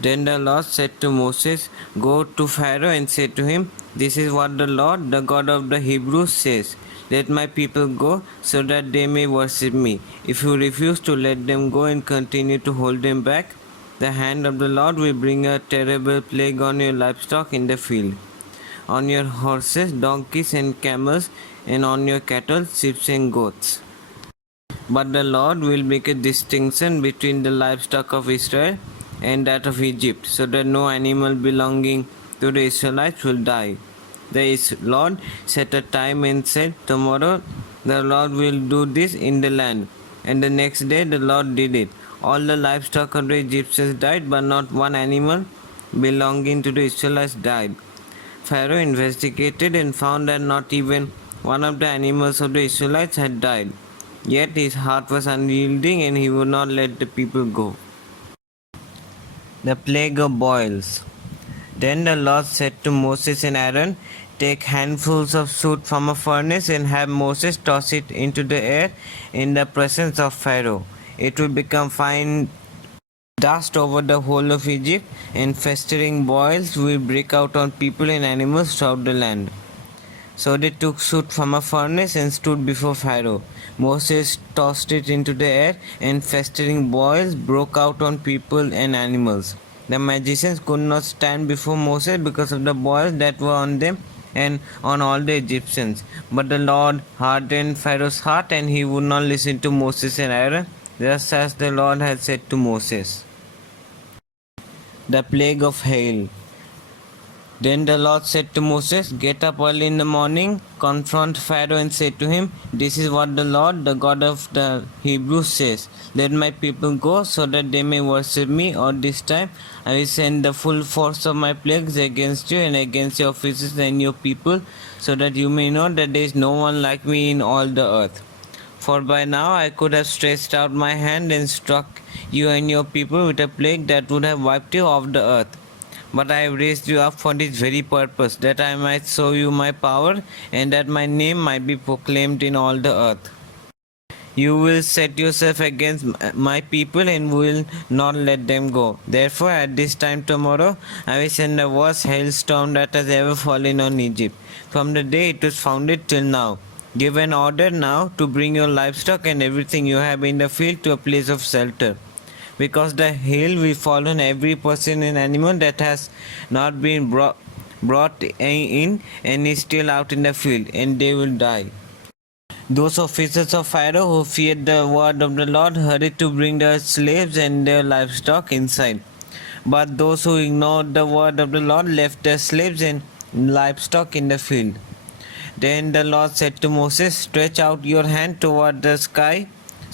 Then the Lord said to Moses, "Go to Pharaoh and say to him, 'This is what the Lord, the God of the Hebrews, says. Let my people go, so that they may worship me. If you refuse to let them go and continue to hold them back, the hand of the Lord will bring a terrible plague on your livestock in the field, on your horses, donkeys, and camels, and on your cattle, sheep, and goats. But the Lord will make a distinction between the livestock of Israel and that of Egypt, so that no animal belonging to the Israelites will die.' The Lord set a time and said, 'Tomorrow the Lord will do this in the land.' And the next day the Lord did it. All the livestock of the Egyptians died, but not one animal belonging to the Israelites died. Pharaoh investigated and found that not even one of the animals of the Israelites had died. Yet his heart was unyielding, and he would not let the people go. The plague of boils. Then the Lord said to Moses and Aaron, "Take handfuls of soot from a furnace and have Moses toss it into the air in the presence of Pharaoh. It will become fine dust over the whole of Egypt, and festering boils will break out on people and animals throughout the land." So they took soot from a furnace and stood before Pharaoh. Moses tossed it into the air, and festering boils broke out on people and animals. The magicians could not stand before Moses because of the boils that were on them and on all the Egyptians. But the Lord hardened Pharaoh's heart, and he would not listen to Moses and Aaron, just as the Lord had said to Moses. The plague of hail. Then the Lord said to Moses, "Get up early in the morning, confront Pharaoh and say to him, 'This is what the Lord, the God of the Hebrews, says. Let my people go, so that they may worship me, or this time I will send the full force of my plagues against you and against your officers and your people, so that you may know that there is no one like me in all the earth. For by now I could have stretched out my hand and struck you and your people with a plague that would have wiped you off the earth. But I have raised you up for this very purpose, that I might show you my power, and that my name might be proclaimed in all the earth. You will set yourself against my people and will not let them go. Therefore, at this time tomorrow, I will send the worst hailstorm that has ever fallen on Egypt, from the day it was founded till now. Give an order now to bring your livestock and everything you have in the field to a place of shelter, because the hail will fall on every person and animal that has not been brought in and is still out in the field, and they will die." Those officers of Pharaoh who feared the word of the Lord hurried to bring their slaves and their livestock inside. But those who ignored the word of the Lord left their slaves and livestock in the field. Then the Lord said to Moses, "Stretch out your hand toward the sky,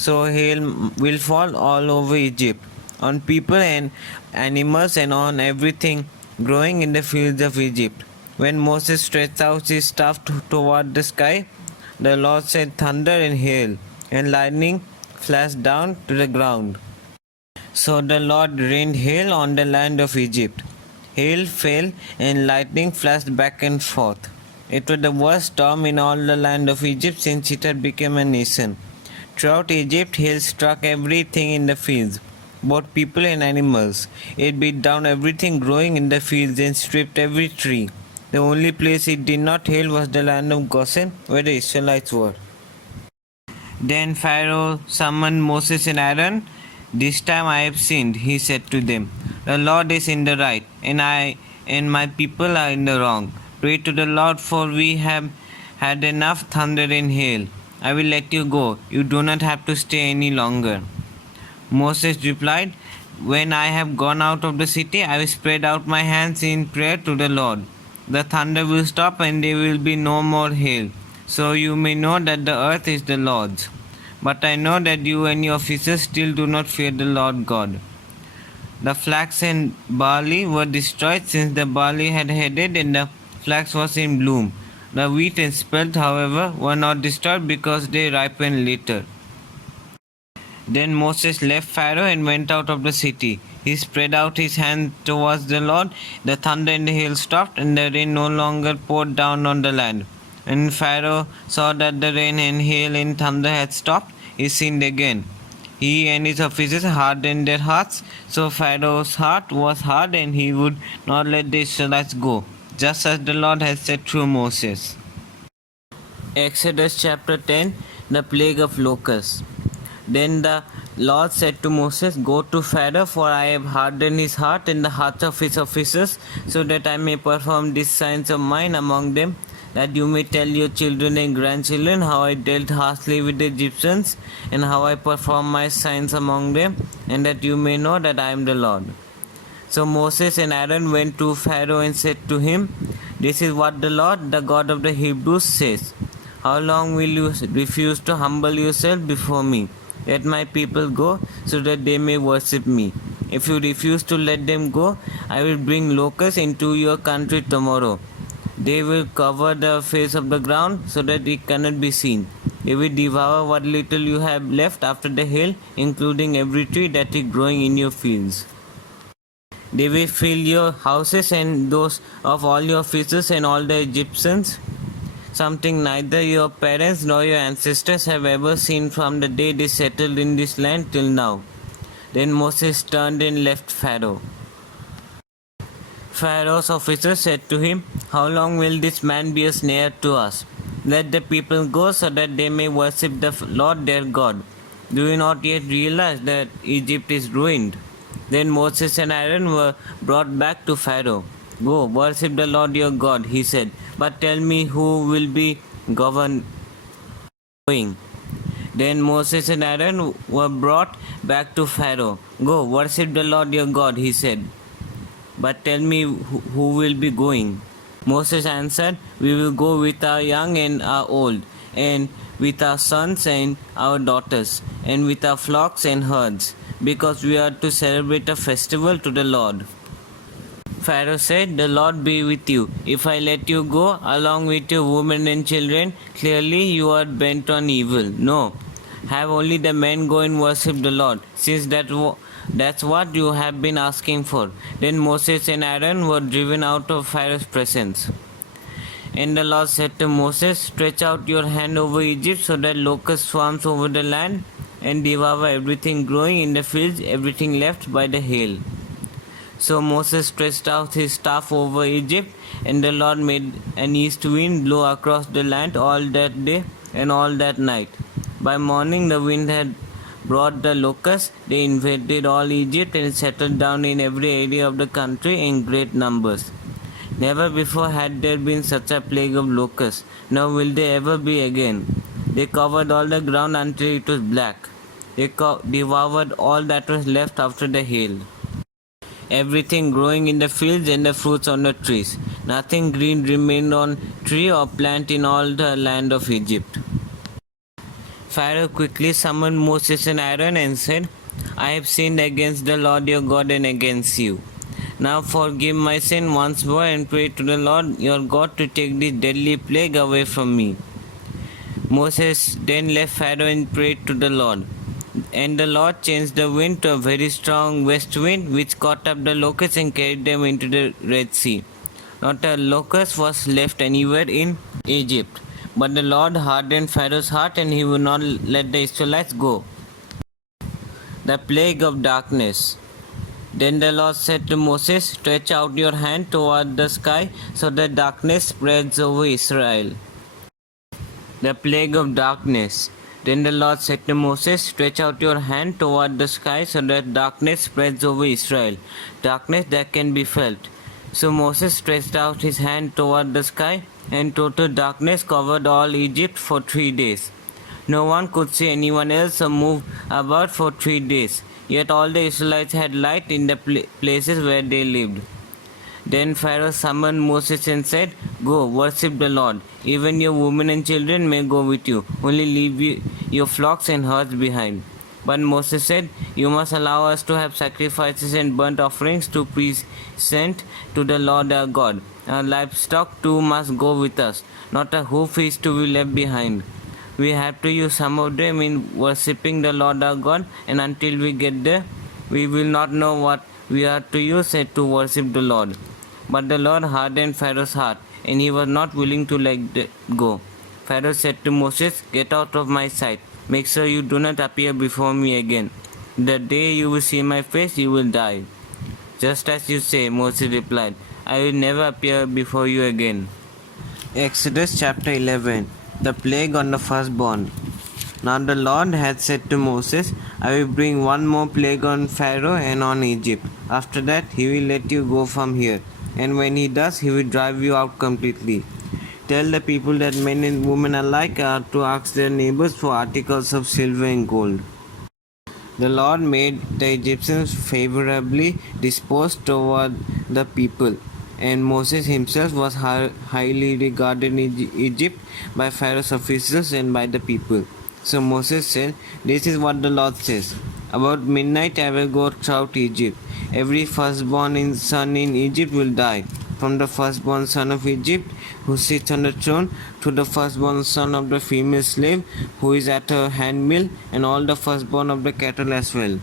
so hail will fall all over Egypt, on people and animals, and on everything growing in the fields of Egypt." When Moses stretched out his staff toward the sky, the Lord sent thunder and hail, and lightning flashed down to the ground. So the Lord rained hail on the land of Egypt. Hail fell, and lightning flashed back and forth. It was the worst storm in all the land of Egypt since it had become a nation. Throughout Egypt, hail struck everything in the fields, both people and animals. It beat down everything growing in the fields and stripped every tree. The only place it did not hail was the land of Goshen, where the Israelites were. Then Pharaoh summoned Moses and Aaron. "This time I have sinned," he said to them. "The Lord is in the right, and I and my people are in the wrong. Pray to the Lord, for we have had enough thunder and hail. I will let you go. You do not have to stay any longer." Moses replied, "When I have gone out of the city, I will spread out my hands in prayer to the Lord. The thunder will stop, and there will be no more hail, so you may know that the earth is the Lord's. But I know that you and your officers still do not fear the Lord God." The flax and barley were destroyed, since the barley had headed and the flax was in bloom. The wheat and spelt, however, were not destroyed because they ripened later. Then Moses left Pharaoh and went out of the city. He spread out his hand towards the Lord. The thunder and the hail stopped, and the rain no longer poured down on the land. When Pharaoh saw that the rain and hail and thunder had stopped, he sinned again. He and his officers hardened their hearts, so Pharaoh's heart was hard and he would not let the Israelites go, just as the Lord had said through Moses. Exodus chapter 10, the plague of locusts. Then the Lord said to Moses, Go to Pharaoh, for I have hardened his heart and the hearts of his officers, so that I may perform these signs of mine among them, that you may tell your children and grandchildren how I dealt harshly with the Egyptians, and how I performed my signs among them, and that you may know that I am the Lord. So Moses and Aaron went to Pharaoh and said to him, This is what the Lord, the God of the Hebrews, says. How long will you refuse to humble yourself before me? Let my people go, so that they may worship me. If you refuse to let them go, I will bring locusts into your country tomorrow. They will cover the face of the ground, so that it cannot be seen. They will devour what little you have left after the hail, including every tree that is growing in your fields. They will fill your houses and those of all your officers and all the Egyptians, something neither your parents nor your ancestors have ever seen from the day they settled in this land till now. Then Moses turned and left Pharaoh. Pharaoh's officers said to him, How long will this man be a snare to us? Let the people go, so that they may worship the Lord their God. Do you not yet realize that Egypt is ruined? Then Moses and Aaron were brought back to Pharaoh. Go, worship the Lord your God, he said, but tell me who will be going. Then Moses and Aaron were brought back to Pharaoh. Go, worship the Lord your God, he said, but tell me who will be going. Moses answered, We will go with our young and our old, and with our sons and our daughters, and with our flocks and herds, because we are to celebrate a festival to the Lord. Pharaoh said, The Lord be with you. If I let you go along with your women and children, clearly you are bent on evil. No, have only the men go and worship the Lord, since that's what you have been asking for. Then Moses and Aaron were driven out of Pharaoh's presence. And the Lord said to Moses, Stretch out your hand over Egypt, so that locust swarms over the land and devour everything growing in the fields, everything left by the hail. So Moses stretched out his staff over Egypt, and the Lord made an east wind blow across the land all that day and all that night. By morning the wind had brought the locusts. They invaded all Egypt and settled down in every area of the country in great numbers. Never before had there been such a plague of locusts, nor will there ever be again. They covered all the ground until it was black. They devoured all that was left after the hail. Everything growing in the fields and the fruits on the trees. Nothing green remained on tree or plant in all the land of Egypt. Pharaoh quickly summoned Moses and Aaron and said, I have sinned against the Lord your God and against you. Now forgive my sin once more and pray to the Lord your God to take this deadly plague away from me. Moses then left Pharaoh and prayed to the Lord. And the Lord changed the wind to a very strong west wind, which caught up the locusts and carried them into the Red Sea. Not a locust was left anywhere in Egypt. But the Lord hardened Pharaoh's heart, and he would not let the Israelites go. The plague of darkness. Then the Lord said to Moses, Stretch out your hand toward the sky, so that darkness spreads over Israel. The plague of darkness. Then the Lord said to Moses, Stretch out your hand toward the sky, so that darkness spreads over Israel, darkness that can be felt. So Moses stretched out his hand toward the sky, and total darkness covered all Egypt for 3 days. No one could see anyone else or move about for 3 days. Yet all the Israelites had light in the places where they lived. Then Pharaoh summoned Moses and said, Go, worship the Lord. Even your women and children may go with you. Only leave your flocks and herds behind. But Moses said, You must allow us to have sacrifices and burnt offerings to present to the Lord our God. Our livestock too must go with us. Not a hoof is to be left behind. We have to use some of them in worshipping the Lord our God, and until we get there, we will not know what we are to use to worship the Lord. But the Lord hardened Pharaoh's heart, and he was not willing to let go. Pharaoh said to Moses, Get out of my sight. Make sure you do not appear before me again. The day you will see my face, you will die. Just as you say, Moses replied, I will never appear before you again. Exodus chapter 11. The plague on the firstborn. Now the Lord had said to Moses, I will bring one more plague on Pharaoh and on Egypt. After that, he will let you go from here. And when he does, he will drive you out completely. Tell the people that men and women alike are to ask their neighbors for articles of silver and gold. The Lord made the Egyptians favorably disposed toward the people, and Moses himself was highly regarded in Egypt by Pharaoh's officials and by the people. So Moses said, This is what the Lord says. About midnight I will go throughout Egypt. Every firstborn son in Egypt will die, from the firstborn son of Egypt who sits on the throne to the firstborn son of the female slave who is at her handmill, and all the firstborn of the cattle as well.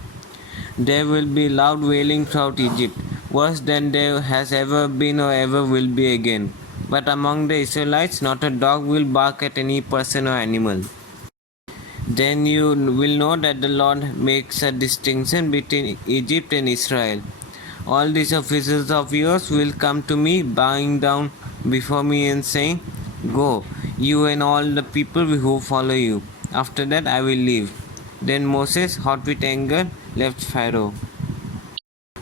There will be loud wailing throughout Egypt, worse than there has ever been or ever will be again. But among the Israelites not a dog will bark at any person or animal. Then you will know that the Lord makes a distinction between Egypt and Israel. All these officers of yours will come to me, bowing down before me and saying, Go, you and all the people who follow you. After that I will leave. Then Moses, hot with anger, left Pharaoh.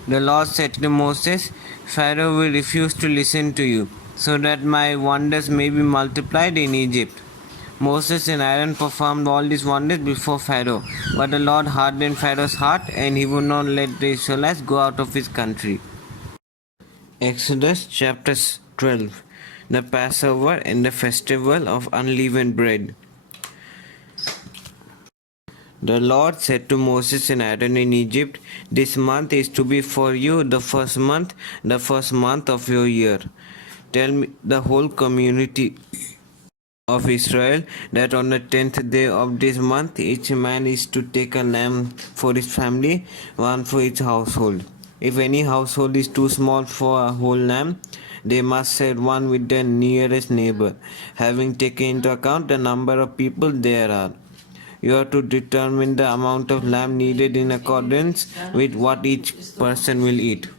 The Lord said to Moses, Pharaoh will refuse to listen to you, so that my wonders may be multiplied in Egypt. Moses and Aaron performed all these wonders before Pharaoh, but the Lord hardened Pharaoh's heart, and he would not let the Israelites go out of his country. Exodus chapter 12. The Passover and the festival of unleavened bread. The Lord said to Moses and Aaron in Egypt, This month is to be for you the first month of your year. Tell me the whole community of Israel that on the 10th day of this month each man is to take a lamb for his family, one for each household. If any household is too small for a whole lamb, they must share one with their nearest neighbor, having taken into account the number of people there are. You are to determine the amount of lamb needed in accordance with what each person will eat.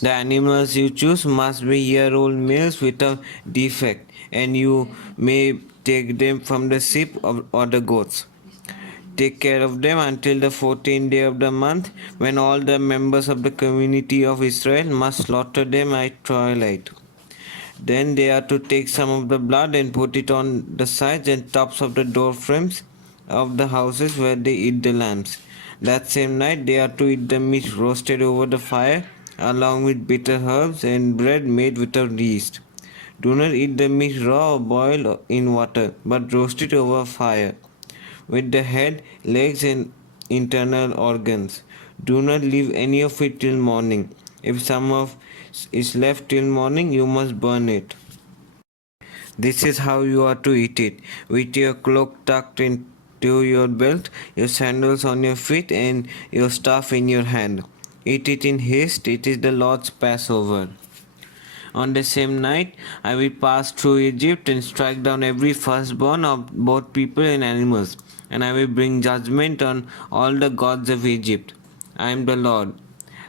The animals you choose must be year-old males without defect, and you may take them from the sheep or the goats. Take care of them until the 14th day of the month, when all the members of the community of Israel must slaughter them at twilight. Then they are to take some of the blood and put it on the sides and tops of the door frames of the houses where they eat the lambs. That same night they are to eat the meat roasted over the fire, along with bitter herbs and bread made without yeast. Do not eat the meat raw or boiled in water, but roast it over fire, with the head, legs, and internal organs. Do not leave any of it till morning. If some of is left till morning, you must burn it. This is how you are to eat it, with your cloak tucked into your belt, your sandals on your feet, and your staff in your hand. Eat it in haste, it is the Lord's Passover. On the same night I will pass through Egypt and strike down every firstborn of both people and animals, and I will bring judgment on all the gods of Egypt. I am the Lord.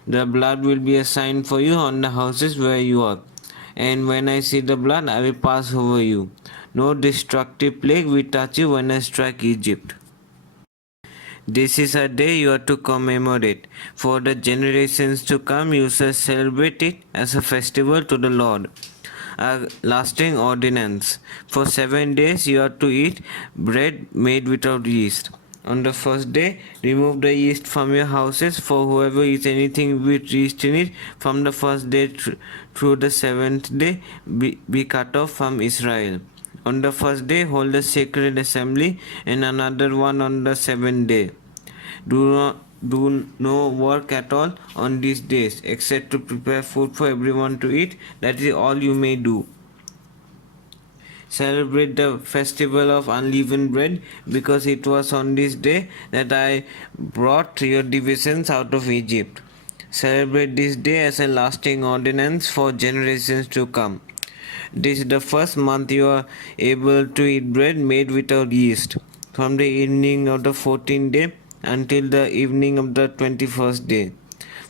The blood will be a sign for you on the houses where you are, and when I see the blood, I will pass over you. No destructive plague will touch you when I strike Egypt. This is a day you are to commemorate. For the generations to come, you shall celebrate it as a festival to the Lord, a lasting ordinance. For 7 days you are to eat bread made without yeast. On the first day, remove the yeast from your houses, for whoever eats anything with yeast in it from the first day through the 7th day be cut off from Israel. On the first day, hold a sacred assembly, and another one on the 7th day. Do no work at all on these days, except to prepare food for everyone to eat. That is all you may do. Celebrate the festival of unleavened bread, because it was on this day that I brought your divisions out of Egypt. Celebrate this day as a lasting ordinance for generations to come. This is the first month you are able to eat bread made without yeast. from the evening of the 14th day until the evening of the 21st day.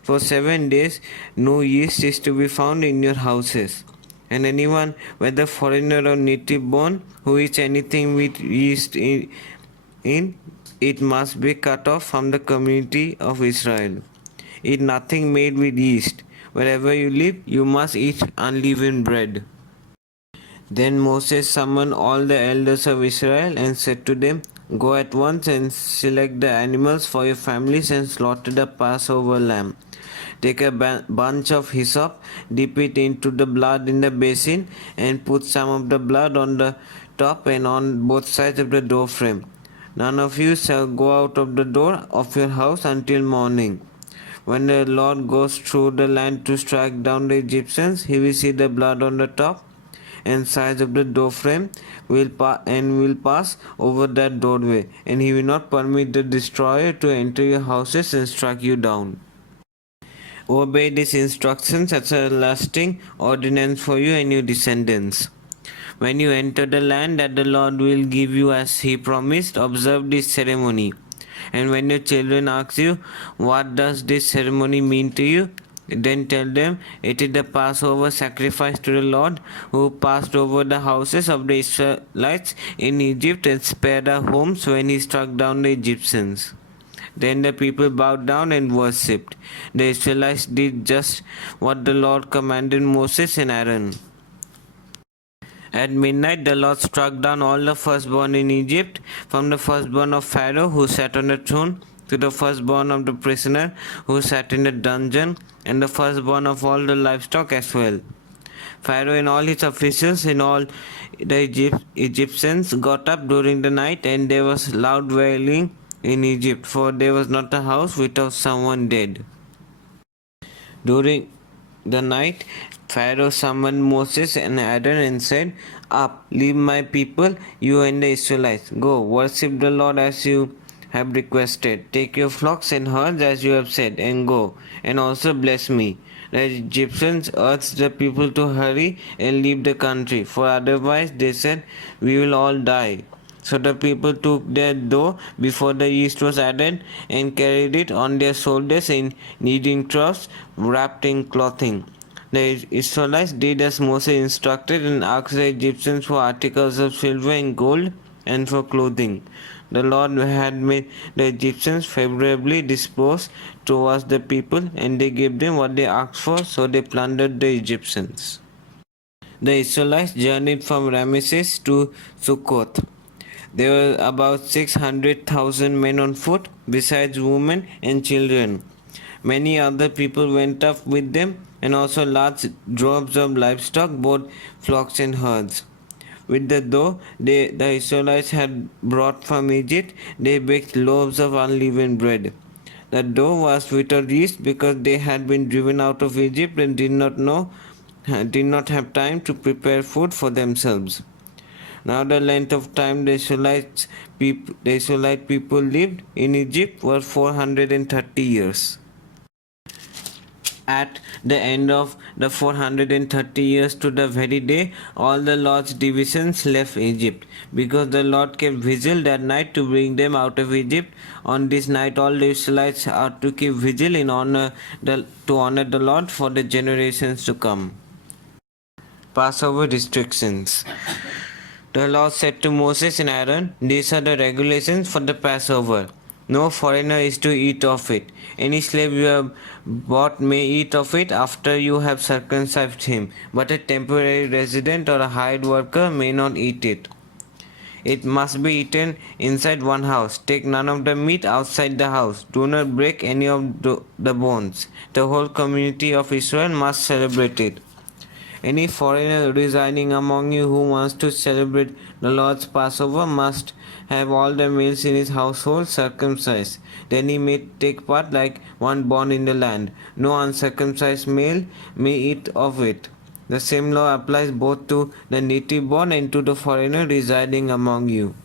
For 7 days, no yeast is to be found in your houses. And anyone, whether foreigner or native born, who eats anything with yeast in it must be cut off from the community of Israel. Eat nothing made with yeast. Wherever you live, you must eat unleavened bread. Then Moses summoned all the elders of Israel and said to them, Go at once and select the animals for your families and slaughter the Passover lamb. Take a bunch of hyssop, dip it into the blood in the basin, and put some of the blood on the top and on both sides of the door frame. None of you shall go out of the door of your house until morning. When the Lord goes through the land to strike down the Egyptians, he will see the blood on the top and sides of the door frame will pass over that doorway, and he will not permit the destroyer to enter your houses and strike you down. Obey these instructions as a lasting ordinance for you and your descendants. When you enter the land that the Lord will give you as he promised, observe this ceremony. And when your children ask you, What does this ceremony mean to you? Then tell them, It is the Passover sacrifice to the Lord, who passed over the houses of the Israelites in Egypt and spared our homes when he struck down the Egyptians. Then the people bowed down and worshipped. The Israelites did just what the Lord commanded Moses and Aaron. At midnight, the Lord struck down all the firstborn in Egypt, from the firstborn of Pharaoh who sat on the throne, to the firstborn of the prisoner who sat in the dungeon, and the firstborn of all the livestock as well. Pharaoh and all his officials and all the Egyptians got up during the night, and there was loud wailing in Egypt, for there was not a house without someone dead. During the night, Pharaoh summoned Moses and Aaron and said, Up, leave my people, you and the Israelites. Go, worship the Lord as you have requested. Take your flocks and herds as you have said, and go, and also bless me. The Egyptians urged the people to hurry and leave the country, for otherwise, they said, we will all die. So the people took their dough before the yeast was added and carried it on their shoulders in kneading troughs wrapped in clothing. The Israelites did as Moses instructed and asked the Egyptians for articles of silver and gold and for clothing. The Lord had made the Egyptians favorably disposed towards the people, and they gave them what they asked for, so they plundered the Egyptians. The Israelites journeyed from Ramesses to Succoth. There were about 600,000 men on foot, besides women and children. Many other people went up with them, and also large droves of livestock, both flocks and herds. With the dough the Israelites had brought from Egypt, they baked loaves of unleavened bread. The dough was without yeast because they had been driven out of Egypt and did not have time to prepare food for themselves. Now the length of time the Israelite people lived in Egypt was 430 years. At the end of the 430 years to the very day, all the Lord's divisions left Egypt, because the Lord kept vigil that night to bring them out of Egypt. On this night all the Israelites are to keep vigil to honor the Lord for the generations to come. Passover Restrictions. The Lord said to Moses and Aaron, These are the regulations for the Passover. No foreigner is to eat of it. Any slave you have bought may eat of it after you have circumcised him, but a temporary resident or a hired worker may not eat it. It must be eaten inside one house. Take none of the meat outside the house. Do not break any of the bones. The whole community of Israel must celebrate it. Any foreigner residing among you who wants to celebrate the Lord's Passover must have all the males in his household circumcised. Then he may take part like one born in the land. No uncircumcised male may eat of it. The same law applies both to the native born and to the foreigner residing among you.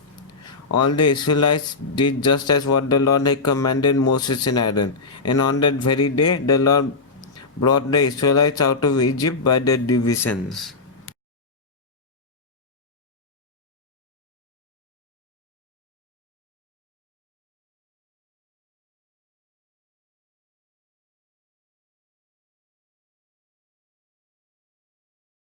All the Israelites did just as what the Lord had commanded Moses and Aaron. And on that very day, the Lord brought the Israelites out of Egypt by their divisions.